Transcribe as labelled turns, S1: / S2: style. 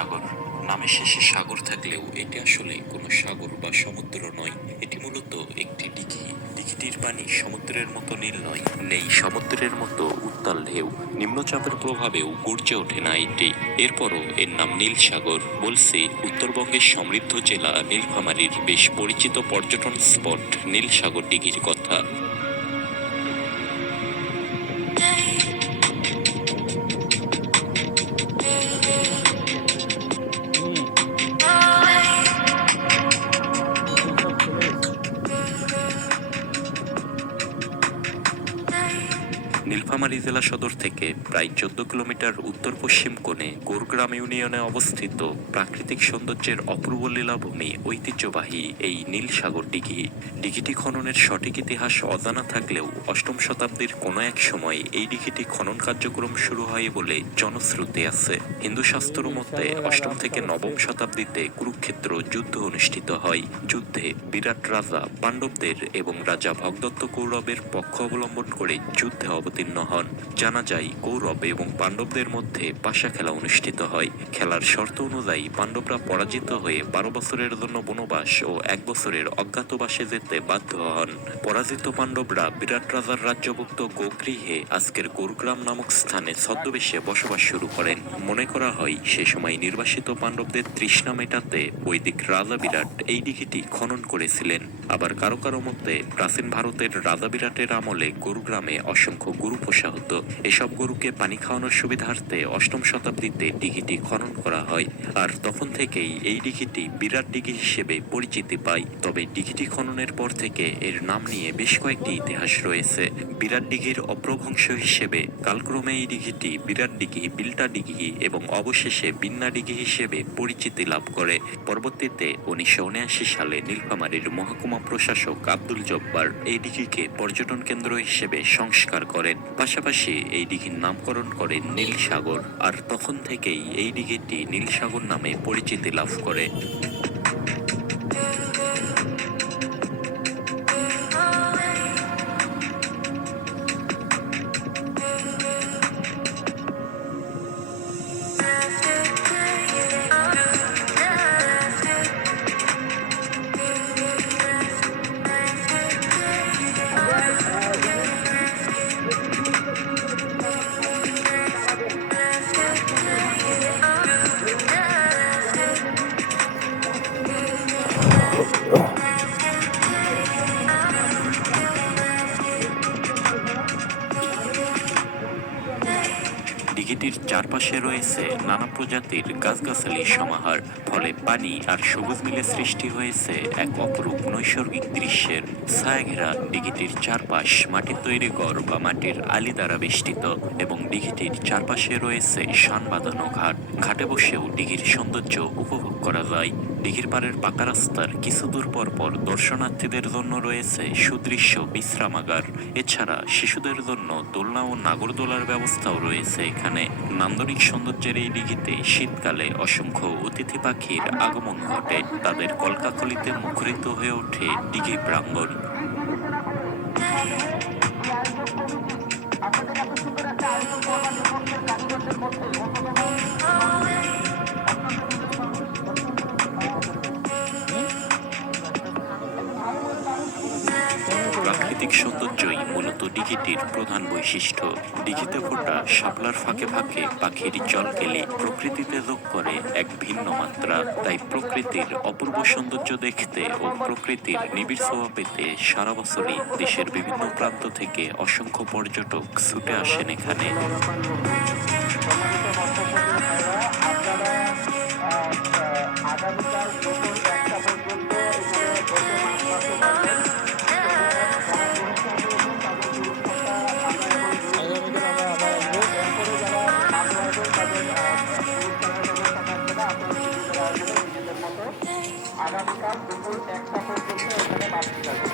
S1: সাগর। নামের শেষে সাগর থাকলেও এটি আসলে কোনো সাগর বা সমুদ্র নয়। এটি মূলত একটি দিঘি দিঘিটির পানি সমুদ্রের মতো নীল নয়। নেই সমুদ্রের মতো উত্তাল ঢেউ। নিম্নচাপের প্রভাবেও গর্জে ওঠে না এটি। এরপরও এর নাম নীল সাগর বলছে উত্তরবঙ্গের সমৃদ্ধ জেলা নীলফামারীর বেশ পরিচিত পর্যটন স্পট নীল সাগর দিঘির কথা। নীলফামারী জেলা সদর থেকে প্রায় চোদ্দ কিলোমিটার উত্তর পশ্চিম কোণে গোরগ্রাম ইউনিয়নে অবস্থিত প্রাকৃতিক সৌন্দর্যের অপূর্ব লীলাভূমি ঐতিহ্যবাহী এই নীল সাগর দিঘি দিঘিটি খননের সঠিক ইতিহাস অজানা থাকলেও অষ্টম শতাব্দীর কোনো এক সময় এই দিঘিটি খনন কার্যক্রম শুরু হয় বলে জনশ্রুতি আছে। হিন্দু শাস্ত্র মতে অষ্টম থেকে নবম শতাব্দীতে কুরুক্ষেত্র যুদ্ধ অনুষ্ঠিত হয়। যুদ্ধে বিরাট রাজা পাণ্ডবদের এবং রাজা ভগদত্ত কৌরবের পক্ষ অবলম্বন করে যুদ্ধে অবতীর্ণ হন। জানা যায়, কৌরব এবং পাণ্ডবদের মধ্যে পাশা খেলা অনুষ্ঠিত হয়। খেলার শর্ত অনুযায়ী পাণ্ডবরা পরাজিত হয়ে বারো বছরের জন্য বনবাস ও এক বছরের অজ্ঞাতবাসে যেতে বাধ্য হন। পরাজিত পাণ্ডবরা বিরাট রাজার রাজ্যভুক্ত গোগৃহে আজকের গোরগ্রাম নামক স্থানে ছদ্মবেশে বসবাস শুরু করেন। মনে করা হয়, সে সময় নির্বাসিত পাণ্ডবদের তৃষ্ণা মেটাতে বৈদিক রাজা বিরাট এই দিঘিটি খনন করেছিলেন। আবার কারও কারও মধ্যে প্রাচীন ভারতের রাজা বিরাটের আমলে গরুগ্রামে অসংখ্য গরু পোষা হতো এসব গরুকে পানি খাওয়ানোর সুবিধার্থে অষ্টম শতাব্দীতে দিঘিটি খনন করা হয়। আর তখন থেকেই এই দিঘিটি বিরাট দিঘি হিসেবে পরিচিতি পায়। তবে দিঘিটি খননের পর থেকে এর নাম নিয়ে বেশ কয়েকটি ইতিহাস রয়েছে। বিরাট দিঘির অপ্রভংশ হিসেবে কালক্রমে এই দিঘিটি বিরাট দিঘি বিল্টা দিঘি এবং অবশেষে বিন্না দিঘি হিসেবে পরিচিতি লাভ করে। পরবর্তীতে উনিশশো উনআশি সালে নীলফামারীর মহকুমা প্রশাসক আব্দুল জব্বার এই দিঘিকে পর্যটন কেন্দ্র হিসেবে সংস্কার করেন। পাশাপাশি এই দিঘির নামকরণ করেন নীল সাগর আর তখন থেকেই এই দিঘিটি নীল সাগর নামে পরিচিতি লাভ করে। দিঘিটির চারপাশে রয়েছে নানা প্রজাতির গাছগাছালির সমাহার, ফলে পানি আর সবুজ মিলে সৃষ্টি হয়েছে এক অপরূপ নৈসর্গিক দৃশ্যের। ছায়াঘেরা দিঘিটির চারপাশ মাটির তৈরি ঘর বা মাটির আলি দ্বারা বেষ্টিত এবং দিঘিটির চারপাশে রয়েছে শান বাঁধানো ঘাট ঘাটে বসেও দিঘির সৌন্দর্য উপভোগ করা যায়। দিঘির পাড়ের পাকা রাস্তার কিছু দূর পর পর দর্শনার্থীদের জন্য রয়েছে সুদৃশ্য বিশ্রামাগার। এছাড়া শিশুদের জন্য দোলনা ও নাগরদোলার ব্যবস্থাও রয়েছে এখানে। নান্দনিক সৌন্দর্যের এই দিঘিতে শীতকালে অসংখ্য অতিথি পাখির আগমন ঘটে। তাদের কলকাকলিতে মুখরিত হয়ে ওঠে দিঘি প্রাঙ্গণ। প্রাকৃতিক সৌন্দর্যই মূলত দিঘিটির প্রধান বৈশিষ্ট্য। দিঘিতে ফোটা শাপলার ফাঁকে ফাঁকে পাখির জল জলকেলি প্রকৃতিতে যোগ করে এক ভিন্ন মাত্রা। তাই প্রকৃতির অপূর্ব সৌন্দর্য দেখতে ও প্রকৃতির নিবিড় ছোঁয়া পেতে সারা বছরই দেশের বিভিন্ন প্রান্ত থেকে অসংখ্য পর্যটক ছুটে আসেন এখানে। আগামীকাল দুপুর একটা পর্যন্ত এখানে বাকি থাকবে।